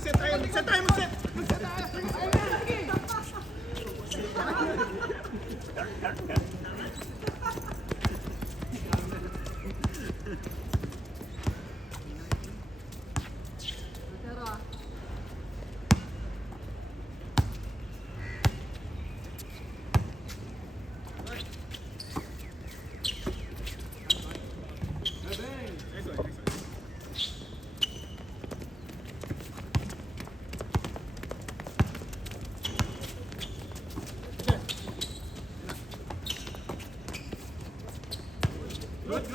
Set tayo, mag-set! Good.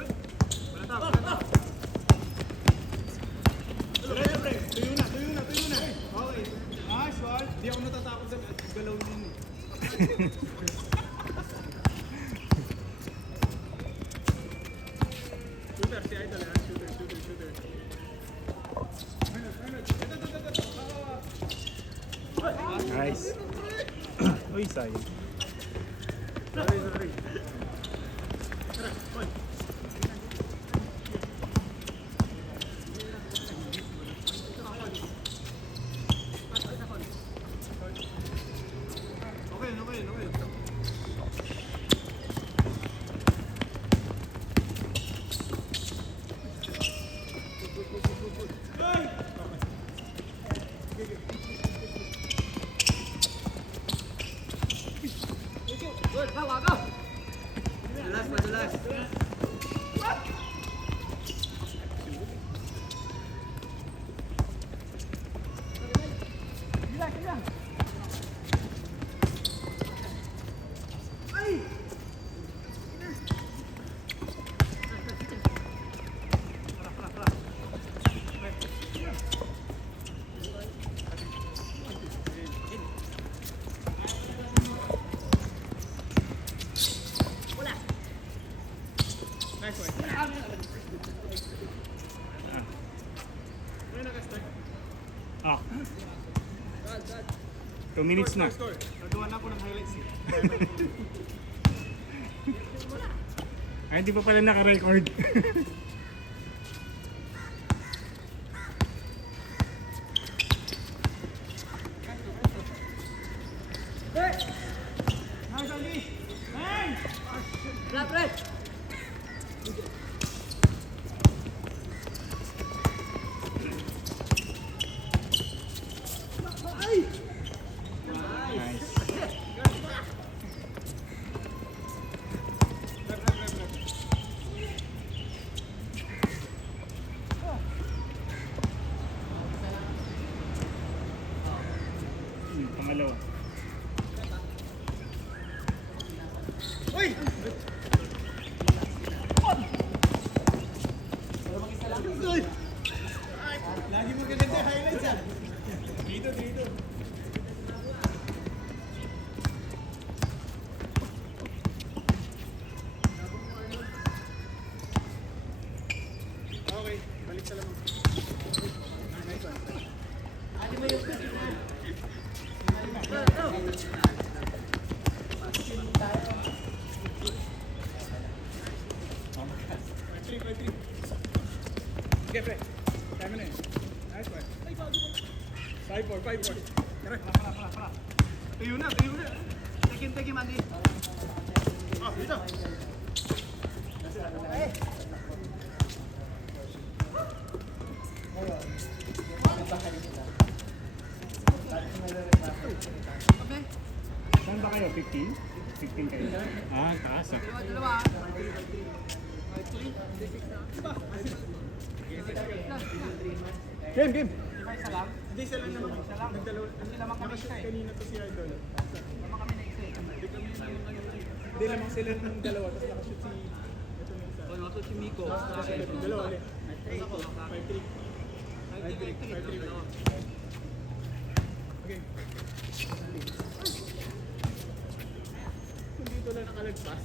Tuyo na. Okay. Nice one. Di ako natatakot sa galaw din eh. Shooter, si Idol ha. Shooter. Nice. Uy, sayang. Sorry. Okay. Good, power, go! Last. Gila. Ay! Nice one. Ah. 2 minutes na. Score. Nagawa na ako ng highlights eh. Ay, hindi pa pala naka-record. Nice, Aldi! Nice! Lap, red. Nice. Pangalawa. Uy! Lagi mo gaganda highlights ah. Dito. Okay, balik sa lamang. Nice one. Three. Okay, pre. Kaya mo na yun. Nice one. 5-4. Tara. Tuyo na. Take him, Andy. Dito. Saan ba kayo? 15? 15 kayo? Ah, taas ah. Dalawa. Game. Isa lang. Hindi sila naman. Nagdalawa. Hindi naman kami isa eh. Kanina to si Idol. Naman kami na isa eh. Hindi lamang sila ng dalawa. Tapos nakashoot si... Ito na isa. Oh, nato si Miko. Dalawa ulit. 5-3. Okay. Kung dito lang nakalagpas.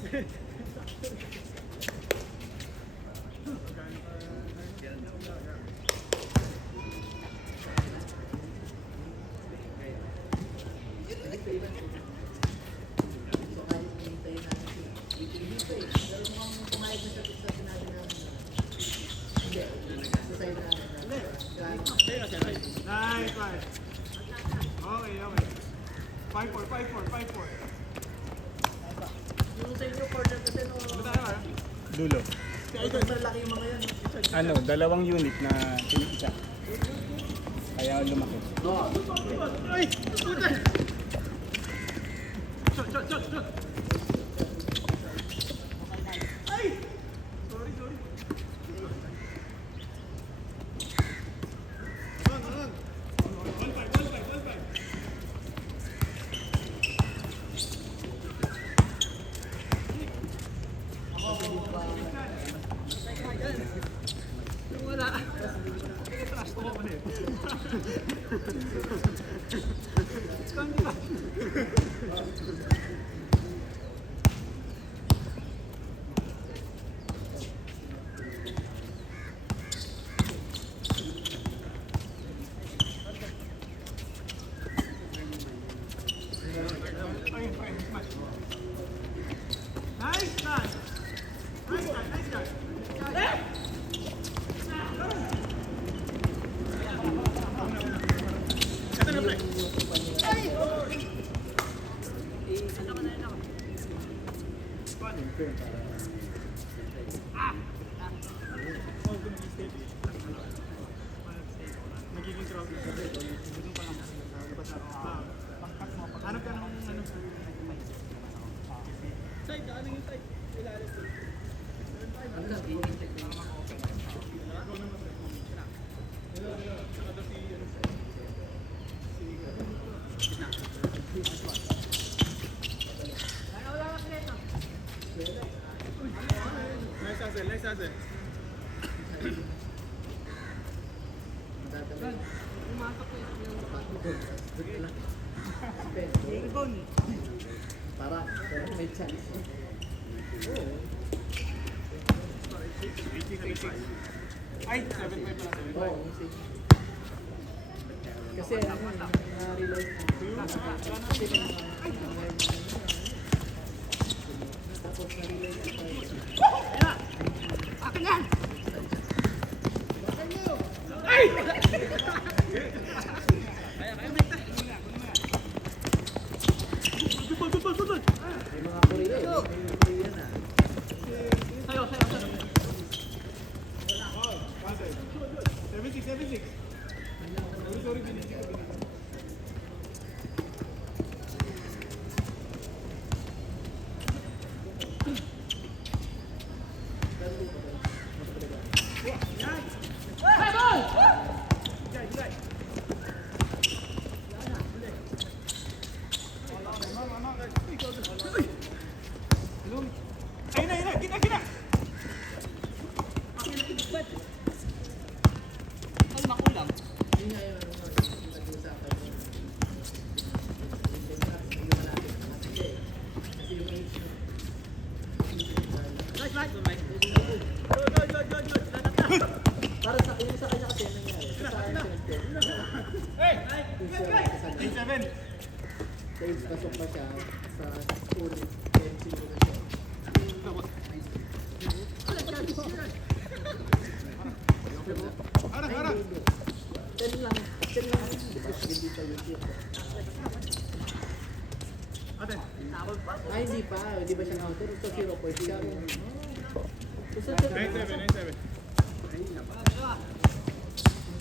Nice, nice. Okay, okay. 5-4, 5-4, 5-4. Yung sa inyo, corner kasi no. Ano tayo ah? Dulo. Malaki yung mga yan. Ano, dalawang unit na isa. Kaya lumaki. Ay! Puta! Shot, shot, shot, shot! Ay! Sorry, sorry. Run, run. 1-5. Yung wala. Trash talk ako na eh. Stand ba? Ayun, fine, smash. Nice, nice. Nice guy, nice guy. Ito na, pre. Nagiging crowd. Dito pa lang. Hanap ka ng ano. Side, ano yung side? Nice hustle, nice hustle. Para, may chance. Ay, 7-5 pala. Oo, kasi ano, na-realize ko. Tapos na-realize ko. Akin yan! May mga Korea eh. May Korea na. Sayo. 7-6. Sorry, binisi ko. Ayun na, gina! Ay, makulang. Yun nga yung nag-uusapan mo. Kasi yung age mo. Para sa yung sa kanya kasi nangyari. Sa akin Hey! yung 8-7. dahil pasok pa siya sa school. Then siguro siya. Harap! 10 lang. Di ba? Hindi pa yung tip. Aten. Ay, hindi pa. Hindi ba siya outer? So, 0 point siya. So, 9-7.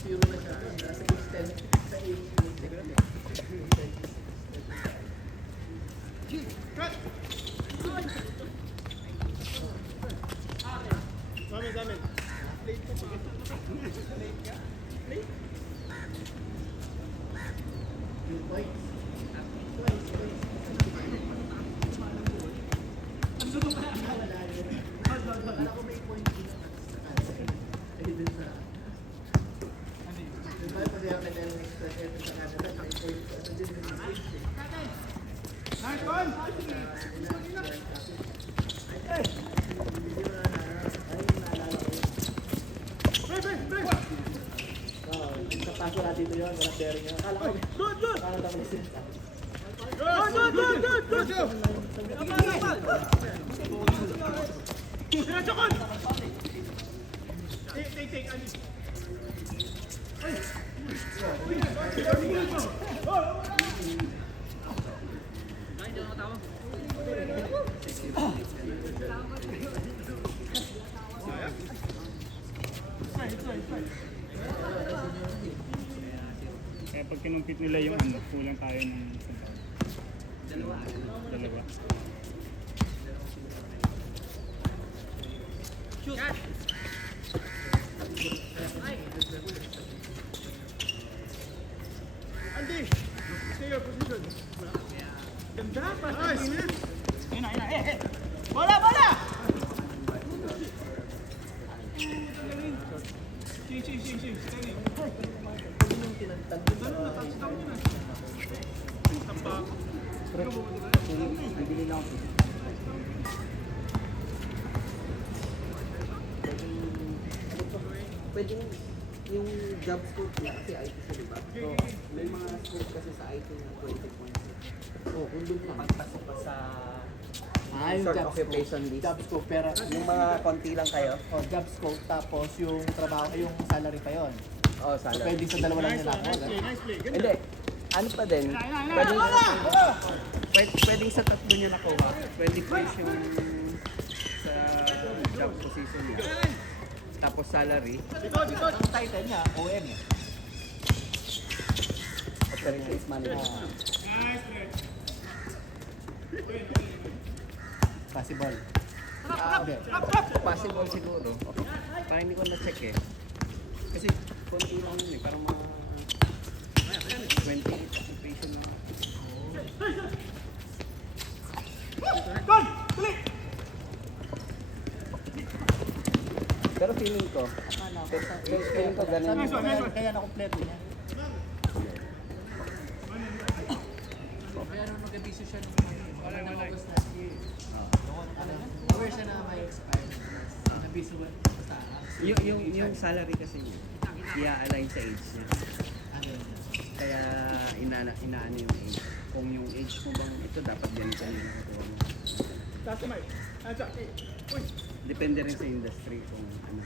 zero na siya. Nasa extent sa age. Cut! Samin. Yung points. Wala ko may point dito. Ay, dun sa... Diba, pag yung medal sa Canada, may point. Ano din yung points eh. Nice one! Hindi mo na ay, naalala ko yun. Sa paso natin ito yun, walang bearing yun. Akala ko, Good! akala ko may sinta. Take, Ali. Kaya pag kinumpit nila yung ano, kulang tayo ng isang tao. Dalawa. Andy, stay your position. Ganda, pass. Ayun na, Bola, bola! Sing. Steady. Yung tinantag. Touchdown yun ah. Tampak. Bibili lang ako. Pwedeng yung job scope niya kasi IT siya, di ba? So, may mga scope kasi sa IT na 20 points. Oh, kung doon nakapasok ka sa yung short job occupation scope. list. Job scope, pero Yung mga konti lang kayo? job scope, tapos yung trabaho, yung salary pa yon. Oh, So, salary. pwede sa dalawa lang nila ako. Nice play. Ganda. Hindi. Ano pa din? Pwedeng sa tatlo niya nakuha. 20 points yung sa job position niya. Tapos salary, Ang title niya, OM eh. operations manager. Nice play. Possible. Hindi. Possible siguro. Parang hindi ko na-check eh. Kasi konti lang yun eh. Parang mga 28 occupation na. Gol! Tuloy! Pero feeling ko, feeling ko ganun. Nice one, nice one. Kaya na-complete niya. Kaya nung nag-abiso siya nung ng August last year. Aware siya na may expire. Nabiso ba? Basta. Yung salary kasi niya, i-align sa age niya. Kaya inaano yung age. Kung yung age mo bang ito, dapat ganito yung nakukuha mo. Taas kamay. Hands up. Uy. Depende rin sa industry kung ano.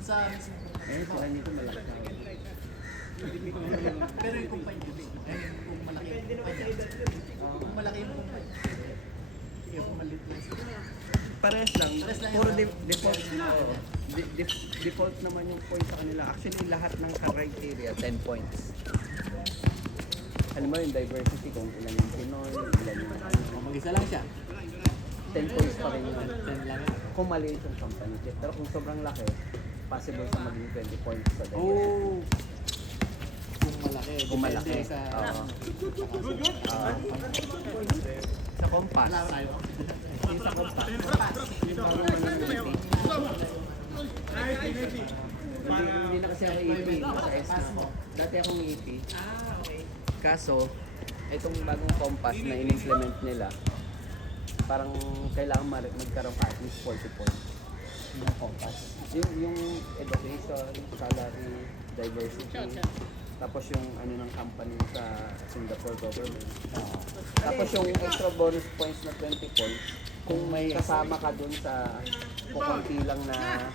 Sa Sila nito malaki. pero yung kumpanya, kung malaki yung kumpanya. Kung malaki yung kumpanya. Sige, kung maliit lang siya. Parehas lang. Parehas lang Puro yun. default. Oo. Default naman yung point sa kanila. Actually, lahat ng criteria, 10 points. Alam mo yung diversity, kung ilan yung Pinoy, ilan yung ano. Kung mag-isa lang siya, 10 points pa rin yun. 10 lang. Kung maliit yung company. Pero kung sobrang laki, possible sa maging 20 points sa diversity. Oh! Kung malaki. Kung malaki. Depende sa... Oo. Good, good. Sa compass. Wala tayo. Yung sa compass. Yung parang mananangiti. Nice, nice. Hindi na kasi ako EP sa S na. Dati akong EP. Kaso, itong bagong compass na in-implement nila, parang kailangan magkaroon ka at least 40 points. Yung compass. Yung education, salary, diversity, tapos yung ano ng company sa Singapore government. Tapos yung extra bonus points na 20 points, kung may kasama ka dun sa kukunti lang na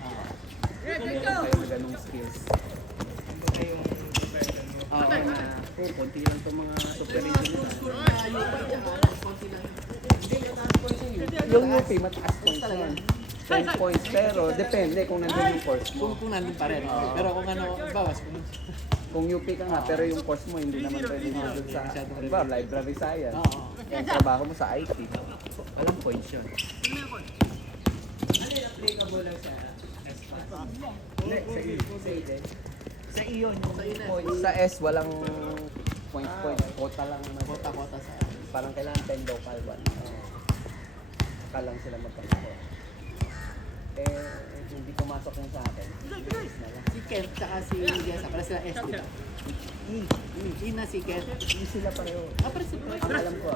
meron kayo na ganung skills. Oo, na kunti lang itong mga supervision nila. Yung UP, mataas points yun. 10 points, pero depende kung nandun yung course mo. Kung nandun pa rin. Pero kung ano, bawas. Kung UP ka nga, pero yung course mo hindi naman pwede nandun sa diba, library science. Oo. Yung trabaho mo sa IT. Walang points yun. Ano yung applicable lang sa Hindi, sa E. Sa iyon, sa iyon. Points. Sa S, walang points. Quota lang naman. Kota-kota sa Parang kailangan 10 local one. Kalang sila magkakaroon. Hindi pumasok yung sa akin. S na lang. si Kent tsaka si Jessa. Para sila S, di ba? E na si Kent. Hindi sila pareho. Para sila. Ang alam ko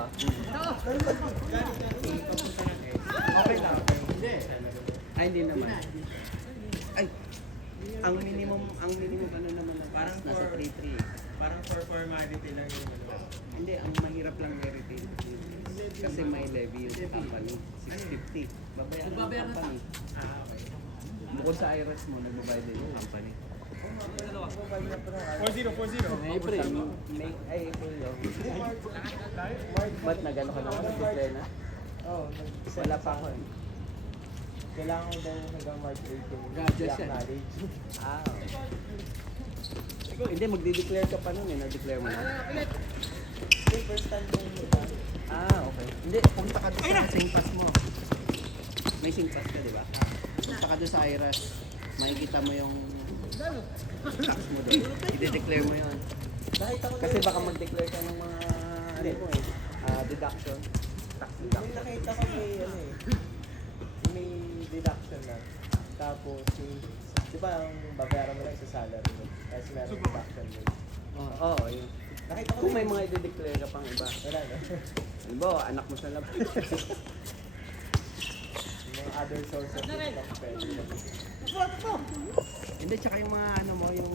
Okay lang. Hindi. Ay, hindi naman. Ay, ang minimum ano naman na parang nasa 3-3. Parang for formality lang yung ano. Hindi, ang mahirap lang i-retain. Kasi may levy yung company. 650. Babayaran ng Babayaran company. Bukod sa IRS mo, nagbabayad din yung company. April. April yun. Ba't nag-ano ka naman? Nag-declare na? Oo, Wala pa ako eh. kailangan ko daw hanggang March 18. Graduate yan. I-acknowledge. Ah, okay. Hindi, magde-declare ka pa nun eh. Nag-declare mo na. Hindi, first time ko yung diba? Ah, okay. Hindi, punta ka doon sa Singpass mo. May Singpass ka, di ba? Punta ka doon sa IRAS. Makikita mo yung tax mo doon. I-declare mo yun. Nakita ko Kasi baka mag-declare ka ng mga ano mo eh. Deduction. Tax may deduction. nakita ko may ano eh. May deduction na. Tapos yung, di ba ang babayaran mo lang sa salary mo. Tapos meron deduction mo. Oo, yun. Nakita ko Kung may mga i-declare ka pang iba. wala na. Halimbawa, anak mo sa lab. Yung mga other sources of income pwede. Hindi, tsaka yung mga ano mo, yung...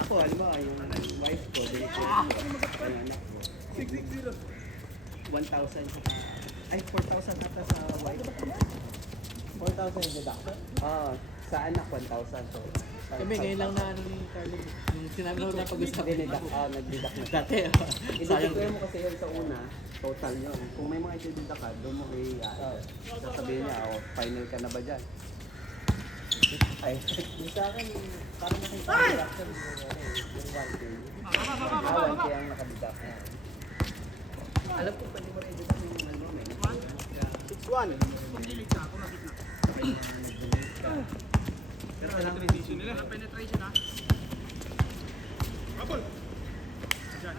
Ako, halimbawa, yung wife ko, declare ko. Yung anak ko. 1,000. Ay, 4,000 ata sa wife. 4,000 yung deduction? Ah, sa anak 1,000. So, Kami ngayon lang na ano ni Carlo. Yung sinabi ko na pag-usapan. nag-deduct na. Dati, sayang. I-declare mo kasi yun sa una, total yun. Kung may mga i-deduct ka, doon mo sasabihin niya, final ka na ba dyan? Ay, yung sa akin, parang nakita ko deduction yung ano eh, yung 1K. 1K ang nakadeduct na. Alam ko, pwede mo rin i-deduct yung ano, may 6-1. Pag-delete ka, kung nakit na. Pero alam ko, Penetration nila. Penetration ha. Apple. Diyan.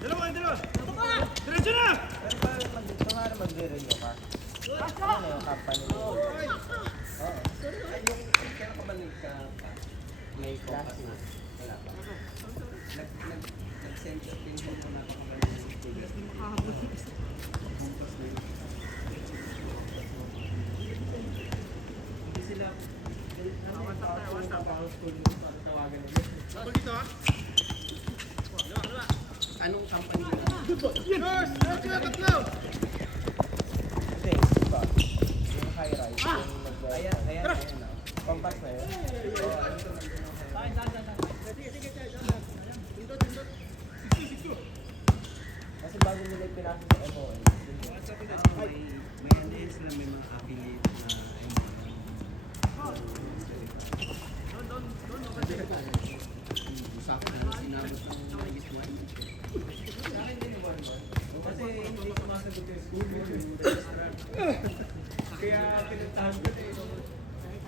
Dalawa. Diretso na! Pero parang kung magre-renew ka, ano yung company mo? Oo. kaya ka ba may compass na? Wala pa. Nag-send ka pinsan ko na ako ng figures. Compass na yun. Hindi sila... Apple dito ha. Anong company nila? Yours! Tatlo! Hindi, diba? Yung high rise, yung Ayan. compass na yun. Oo, ano ito nandun ako? Kasi bago nila ipinasok sa MOA, May ano yun sila, may mga affiliate na usapan na sinabot ng nagis mo. Kasi hindi sumasagot yung school mo, yung registrar. Kaya pinuntahan ko na Balik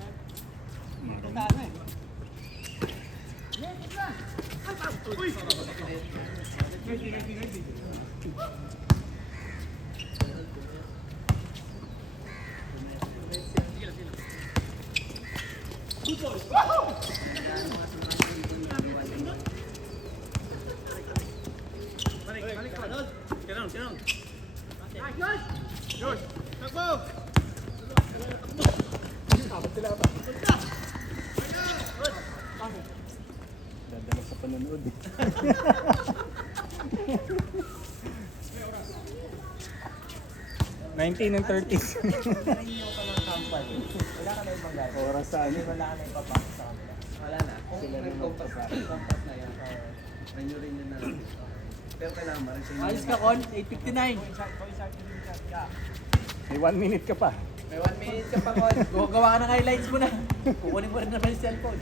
ka. Ganun. Yours! Takbo! Dadala sa panonood eh. '19 and 30s. renew ka ng company, wala ka na ibang gagawin. Oras sa ano. Wala ka na ipapasok sa kanila. Wala na. Sila na compass na yan. Renew rin yun na lang. Pero kailangan ma-resign. Ayos ka, Con. 8:59. May 1 minute ka pa. May 1 minute ka pa, Con. Gawa ka ng highlights mo na. Kukunin mo rin naman yung cellphone.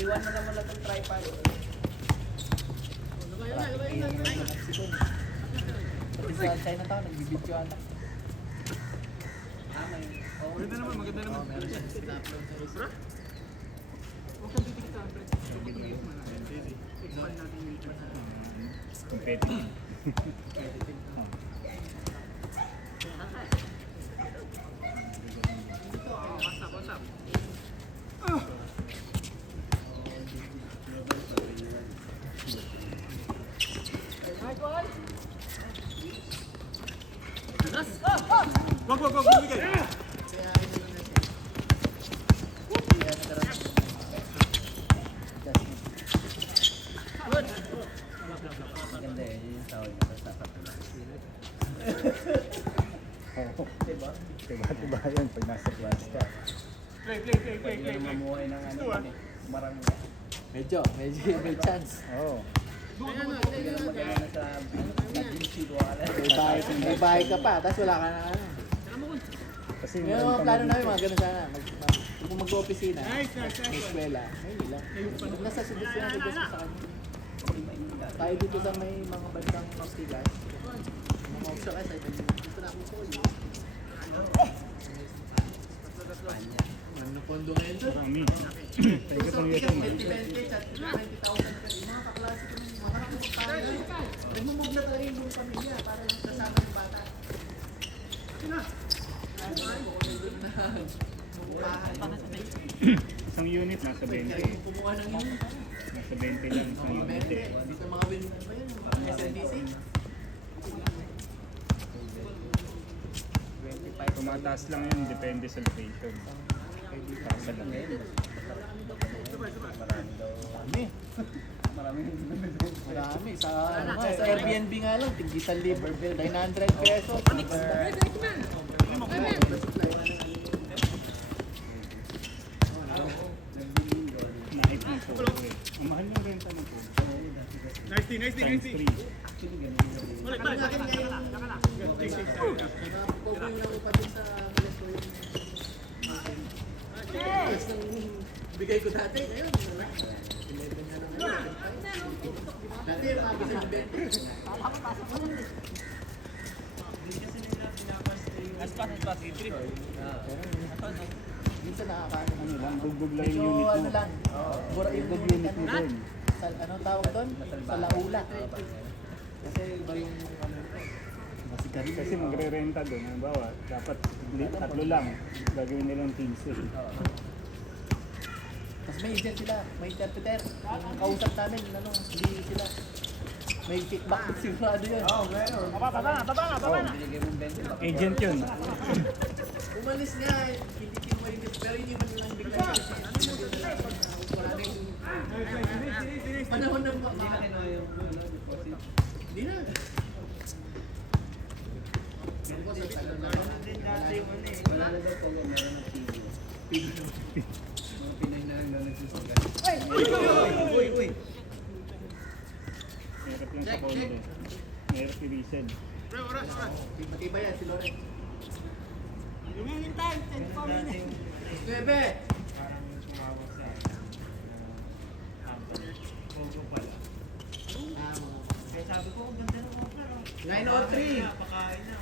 Iwan mo naman lang itong tripod. Pati sa Chinatown, nagbibidyo ata. Maganda naman. Meron siya na-upload sa Facebook. Huwag kang titigit sa Fred. Expand natin yung YouTube. Competitive. What's up? Wag, bumigay. Maganda eh, yung tawag nito sa kapatid. Diba yan pag nasa class ka. Play. Pwede na mamuhay ng ano Stuart. yun eh. Marami. Medyo may chance. Oo. Hindi ka na magana sa nag-GC ko wala. May bahay ka pa, tapos wala ka na ano. Kasi Ngayon mga plano namin, mga ganun sana. Kung mag-opisina, Nice. may eskwela, may lang. Pag nasa suggestion na suggest ko sa kanya. Tayo dito sa may mga bandang Ortigas. Mga option kasi, dito na ako po yun. Ano pondo ngayon doon? marami. Thank you for your time. 20 at 90,000 ka rin. Mga kaklase ko ng mga kapatid. Nagmumove na talaga yung buong pamilya para lang kasama yung bata. Isang unit nasa 20. Kumuha ng yun. Nasa 20 lang isang unit eh. Dito mga win ba yun? Mga SNDC? Tumataas lang yun, depende sa location. Sa laki. Marami. Sa, ano, nga, sa Airbnb nga lang, tig-isang libre bill, 900 pesos. Nahit ng pogo eh. Ang mahal yung renta ng pogo. Nice Times D. 3. Balik. Pogo yung upa din sa bilas ko yung Yes, nang bigay ko dati, ngayon. 11 na lang ngayon. Dati yung abis ng 20. Minsan nakakaano. Ano lang, bugbog lang Medyo yung unit ano mo. lang, bura yung Bugbog unit mo doon. sa, anong tawag doon? Sa laula. Kasi iba yung ano masigarilyo. Kasi magre-renta doon. Halimbawa, dapat tatlo lang. Gagawin nilang teams eh. Tapos may agent sila, may interpreter. Ang kausap namin, ano, hindi sila. May kickback, sigurado yun. Oh, Binigay mong 20 baka. agent yun. Umalis nga, hindi kinuha yung pero hindi man lang bigla siya. Wala na yung panahon ng Hindi na kinuha yung deposit. Hindi na. Wala na daw po meron ng TV. Mga Pinay na lang daw nagsusugat. Mahirap lang sa condo. Mahirap i-resell. Matibay yan, si Loren. Lumihintay. 10 minutes. Bebe! Parang tumawag sa pogo pala. Kaya sabi ko, ang ganda ng offer. 903! Napakain na.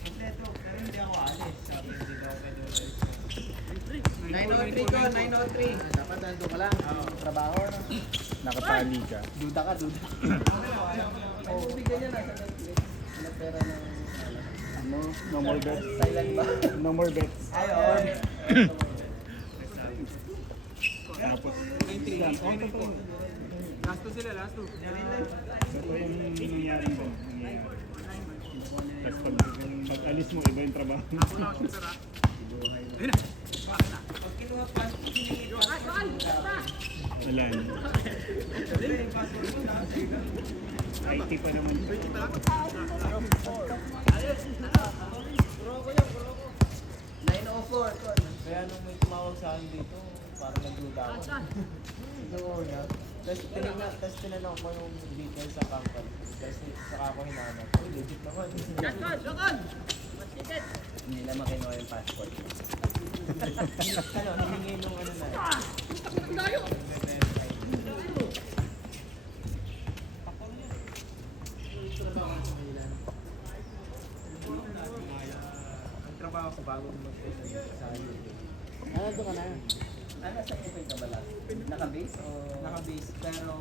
Kompleto, pero hindi ako alis. Sabi hindi daw pwede ulit. 903 ko, 903. Dapat nandun ka lang. Trabaho, no? Nakatali ka. Duda ka, duda. Oh, bigyan niya nasa Netflix. Ano pera ng Ano? No more bets. Thailand ba? No more bets. Ayun. Tapos, yan. Oh, totoo. Last two sila, last two. Totoo yung nangyayari doon. Nangyayari. Tapos pag alis mo, iba yung trabaho mo. Alan. IT pa naman. 904. Kaya nung may tumawag sa akin dito, parang nagduda ako. Siguro niya. Tapos tinanong ko yung details sa company. Tapos saka ako hinanap. Uy, legit naman. Hindi nila makinuha yung passport. Ano, hihingi nung ano na. Ang trabaho ko bago mag-present sa YouTube. Doon ka na. Ano sa FA ka ba lang? Naka-base o? Naka-base, pero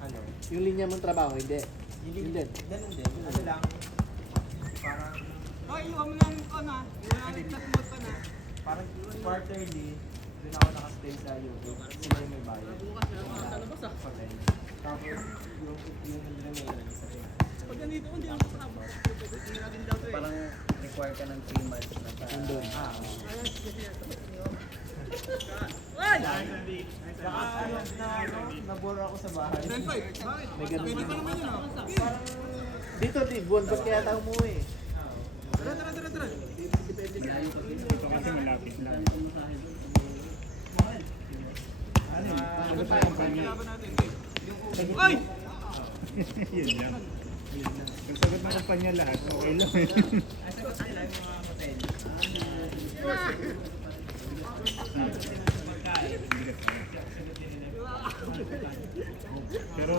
ano? Yung linya mong trabaho, hindi. Hindi. Ganun din. Ano lang? Parang, Hoy, iwan mo lang ko na. Iwan lang yung mode pa na. parang quarterly, doon ako nakastay sa YouTube. Sila yung may bayad. Hotel. Tapos, yung remaining sa rin. Pag nandito ko, hindi ako kasama. Hindi natin daw to eh. Parang require ka ng 3 months na sa... Nandun. Saka ano, nabura ako sa bahay. 10-5. Bakit? May ganun Pwede pa din. naman yun ah. Dito, di, buwan ba't kaya tayo umuwi? Tara. Ito kasi malapit lang. Sagot na kumpanya. Ay! Yun lang. Pag sagot ng kumpanya lahat, okay lang. Pero